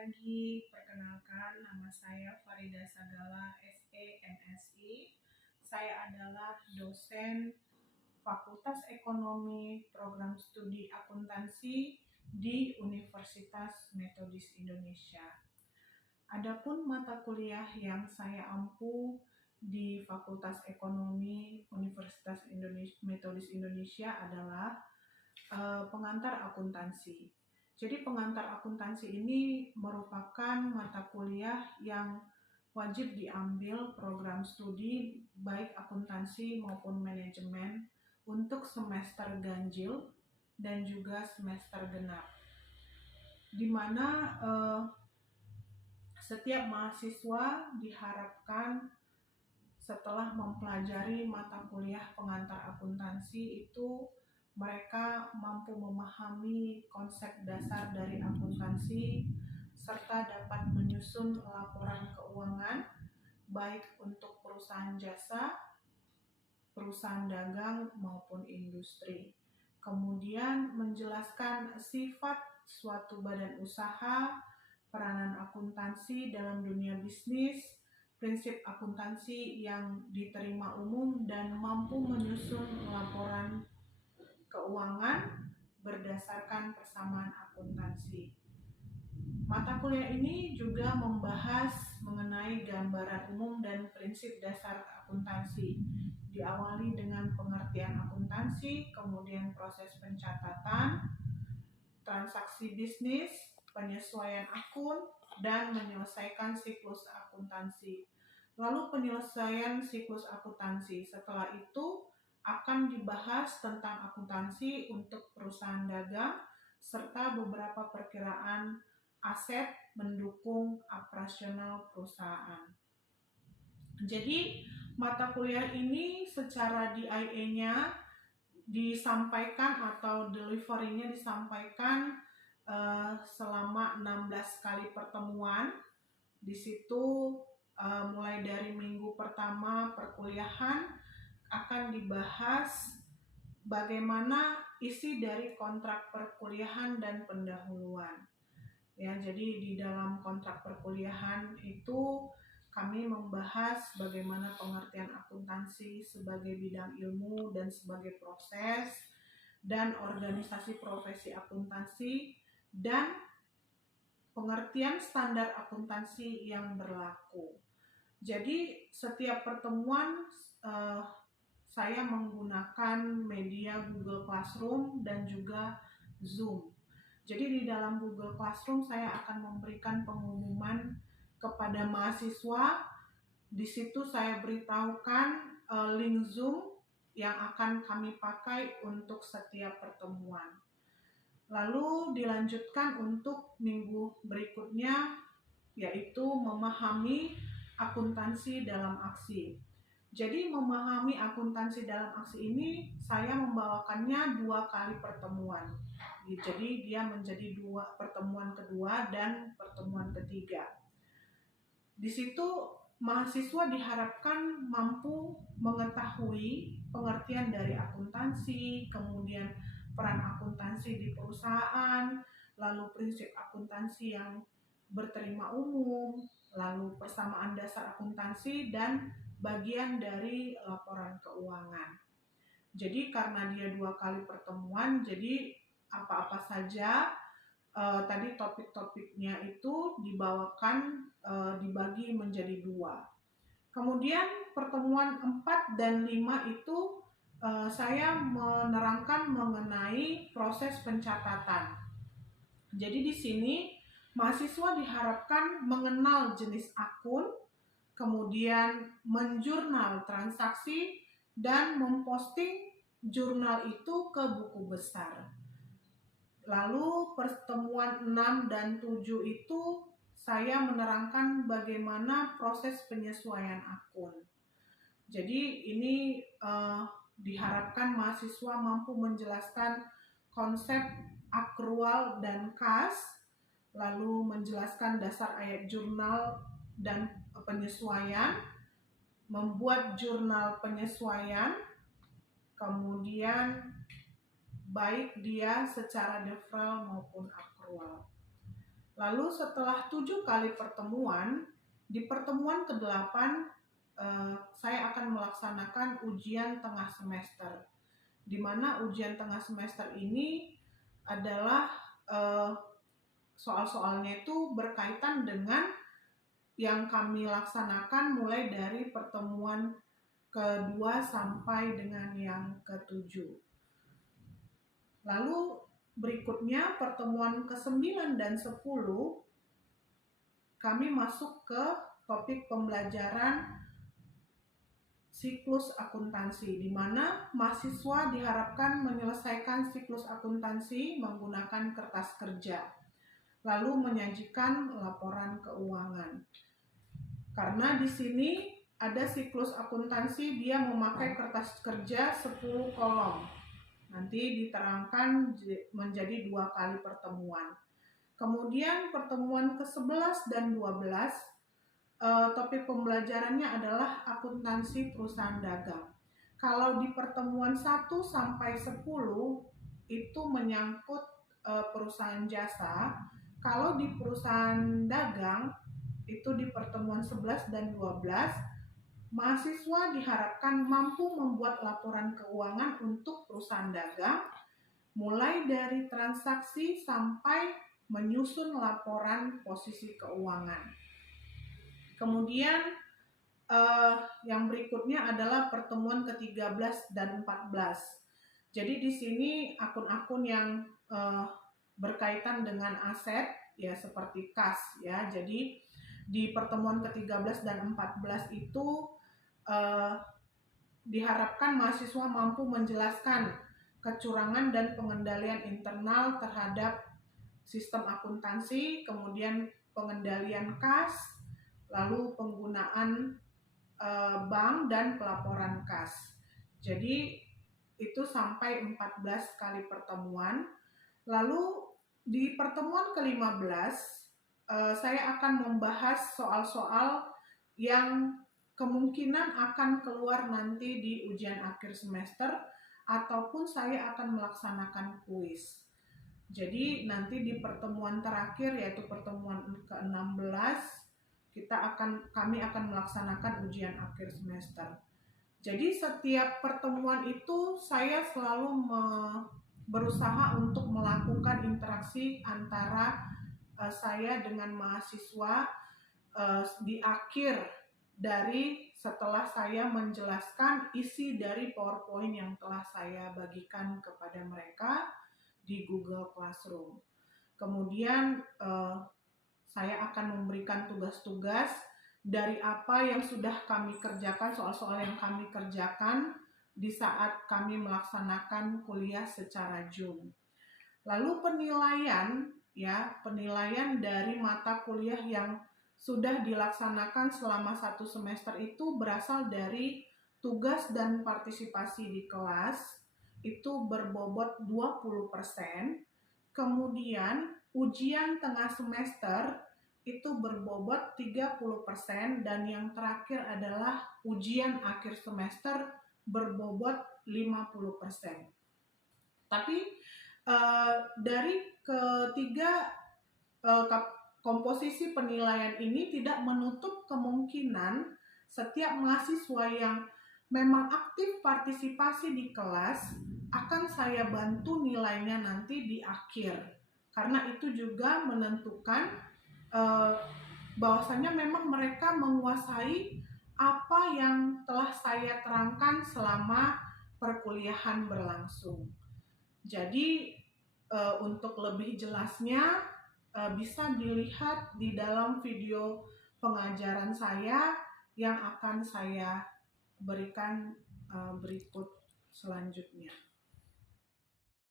pagi, perkenalkan nama saya Farida Sagala, SE, MSI. Saya adalah dosen Fakultas Ekonomi Program Studi Akuntansi di Universitas Metodis Indonesia. Adapun mata kuliah yang saya ampu di Fakultas Ekonomi Universitas Metodis Indonesia adalah pengantar akuntansi. Jadi pengantar akuntansi ini merupakan mata kuliah yang wajib diambil program studi baik akuntansi maupun manajemen untuk semester ganjil dan juga semester genap, di mana setiap mahasiswa diharapkan setelah mempelajari mata kuliah pengantar akuntansi itu mereka mampu memahami konsep dasar dari akuntansi serta dapat menyusun laporan keuangan baik untuk perusahaan jasa, perusahaan dagang maupun industri. Kemudian menjelaskan sifat suatu badan usaha, peranan akuntansi dalam dunia bisnis, prinsip akuntansi yang diterima umum, dan mampu menyusun laporan keuangan berdasarkan persamaan akuntansi. Mata kuliah ini juga membahas mengenai gambaran umum dan prinsip dasar akuntansi, diawali dengan pengertian akuntansi, kemudian proses pencatatan, transaksi bisnis, penyesuaian akun, dan menyelesaikan siklus akuntansi. Lalu penyelesaian siklus akuntansi, setelah itu akan dibahas tentang akuntansi untuk perusahaan dagang serta beberapa perkiraan aset mendukung operasional perusahaan. Jadi mata kuliah ini secara DIA-nya disampaikan atau delivery-nya disampaikan selama 16 kali pertemuan. Di situ mulai dari minggu pertama perkuliahan akan dibahas bagaimana isi dari kontrak perkuliahan dan pendahuluan. Ya, jadi di dalam kontrak perkuliahan itu kami membahas bagaimana pengertian akuntansi sebagai bidang ilmu dan sebagai proses, dan organisasi profesi akuntansi, dan pengertian standar akuntansi yang berlaku. Jadi setiap pertemuan saya menggunakan media Google Classroom dan juga Zoom. Jadi di dalam Google Classroom saya akan memberikan pengumuman kepada mahasiswa. Di situ saya beritahukan link Zoom yang akan kami pakai untuk setiap pertemuan. Lalu dilanjutkan untuk minggu berikutnya, yaitu memahami akuntansi dalam aksi. Jadi memahami akuntansi dalam aksi ini saya membawakannya 2 kali pertemuan. Jadi dia menjadi 2 pertemuan kedua dan pertemuan ketiga. Di situ mahasiswa diharapkan mampu mengetahui pengertian dari akuntansi, kemudian peran akuntansi di perusahaan, lalu prinsip akuntansi yang berterima umum, lalu persamaan dasar akuntansi, dan bagian dari laporan keuangan. Jadi karena dia 2 kali pertemuan, jadi apa-apa saja tadi topik-topiknya itu dibawakan dibagi menjadi 2. Kemudian pertemuan 4 dan 5 itu saya menerangkan mengenai proses pencatatan. Jadi di sini mahasiswa diharapkan mengenal jenis akun, kemudian menjurnal transaksi, dan memposting jurnal itu ke buku besar. Lalu pertemuan 6 dan 7 itu saya menerangkan bagaimana proses penyesuaian akun. Jadi ini diharapkan mahasiswa mampu menjelaskan konsep akrual dan kas, lalu menjelaskan dasar ayat jurnal dan penyesuaian, membuat jurnal penyesuaian, kemudian baik dia secara deferral maupun akrual. Lalu setelah 7 kali pertemuan, di pertemuan ke-8 saya akan melaksanakan ujian tengah semester, di mana ujian tengah semester ini adalah soal-soalnya itu berkaitan dengan yang kami laksanakan mulai dari pertemuan kedua sampai dengan yang ke-7. Lalu berikutnya pertemuan ke-9 dan 10 kami masuk ke topik pembelajaran siklus akuntansi, di mana mahasiswa diharapkan menyelesaikan siklus akuntansi menggunakan kertas kerja, lalu menyajikan laporan keuangan. Karena di sini ada siklus akuntansi, dia memakai kertas kerja 10 kolom. Nanti diterangkan menjadi 2 kali pertemuan. Kemudian pertemuan ke-11 dan 12, topik pembelajarannya adalah akuntansi perusahaan dagang. Kalau di pertemuan 1 sampai 10 itu menyangkut perusahaan jasa. Kalau di perusahaan dagang itu di pertemuan 11 dan 12, mahasiswa diharapkan mampu membuat laporan keuangan untuk perusahaan dagang, mulai dari transaksi sampai menyusun laporan posisi keuangan. Kemudian yang berikutnya adalah pertemuan ke-13 dan 14. Jadi di sini akun-akun yang berkaitan dengan aset ya, seperti kas ya. Jadi di pertemuan ke-13 dan 14 itu diharapkan mahasiswa mampu menjelaskan kecurangan dan pengendalian internal terhadap sistem akuntansi, kemudian pengendalian kas, lalu penggunaan bank dan pelaporan kas. Jadi itu sampai 14 kali pertemuan. Lalu di pertemuan ke-15 saya akan membahas soal-soal yang kemungkinan akan keluar nanti di ujian akhir semester, ataupun saya akan melaksanakan kuis. Jadi nanti di pertemuan terakhir, yaitu pertemuan ke-16, kami akan melaksanakan ujian akhir semester. Jadi setiap pertemuan itu saya selalu berusaha untuk melakukan interaksi antara saya dengan mahasiswa di akhir dari setelah saya menjelaskan isi dari PowerPoint yang telah saya bagikan kepada mereka di Google Classroom. Kemudian saya akan memberikan tugas-tugas dari apa yang sudah kami kerjakan, soal-soal yang kami kerjakan di saat kami melaksanakan kuliah secara Zoom. Lalu penilaian dari mata kuliah yang sudah dilaksanakan selama 1 semester itu berasal dari tugas dan partisipasi di kelas, itu berbobot 20%. Kemudian ujian tengah semester itu berbobot 30%, dan yang terakhir adalah ujian akhir semester berbobot 50%. Tapi dari ketiga komposisi penilaian ini tidak menutup kemungkinan setiap mahasiswa yang memang aktif partisipasi di kelas akan saya bantu nilainya nanti di akhir, karena itu juga menentukan bahwasanya memang mereka menguasai apa yang telah saya terangkan selama perkuliahan berlangsung. Jadi untuk lebih jelasnya bisa dilihat di dalam video pengajaran saya yang akan saya berikan berikut selanjutnya.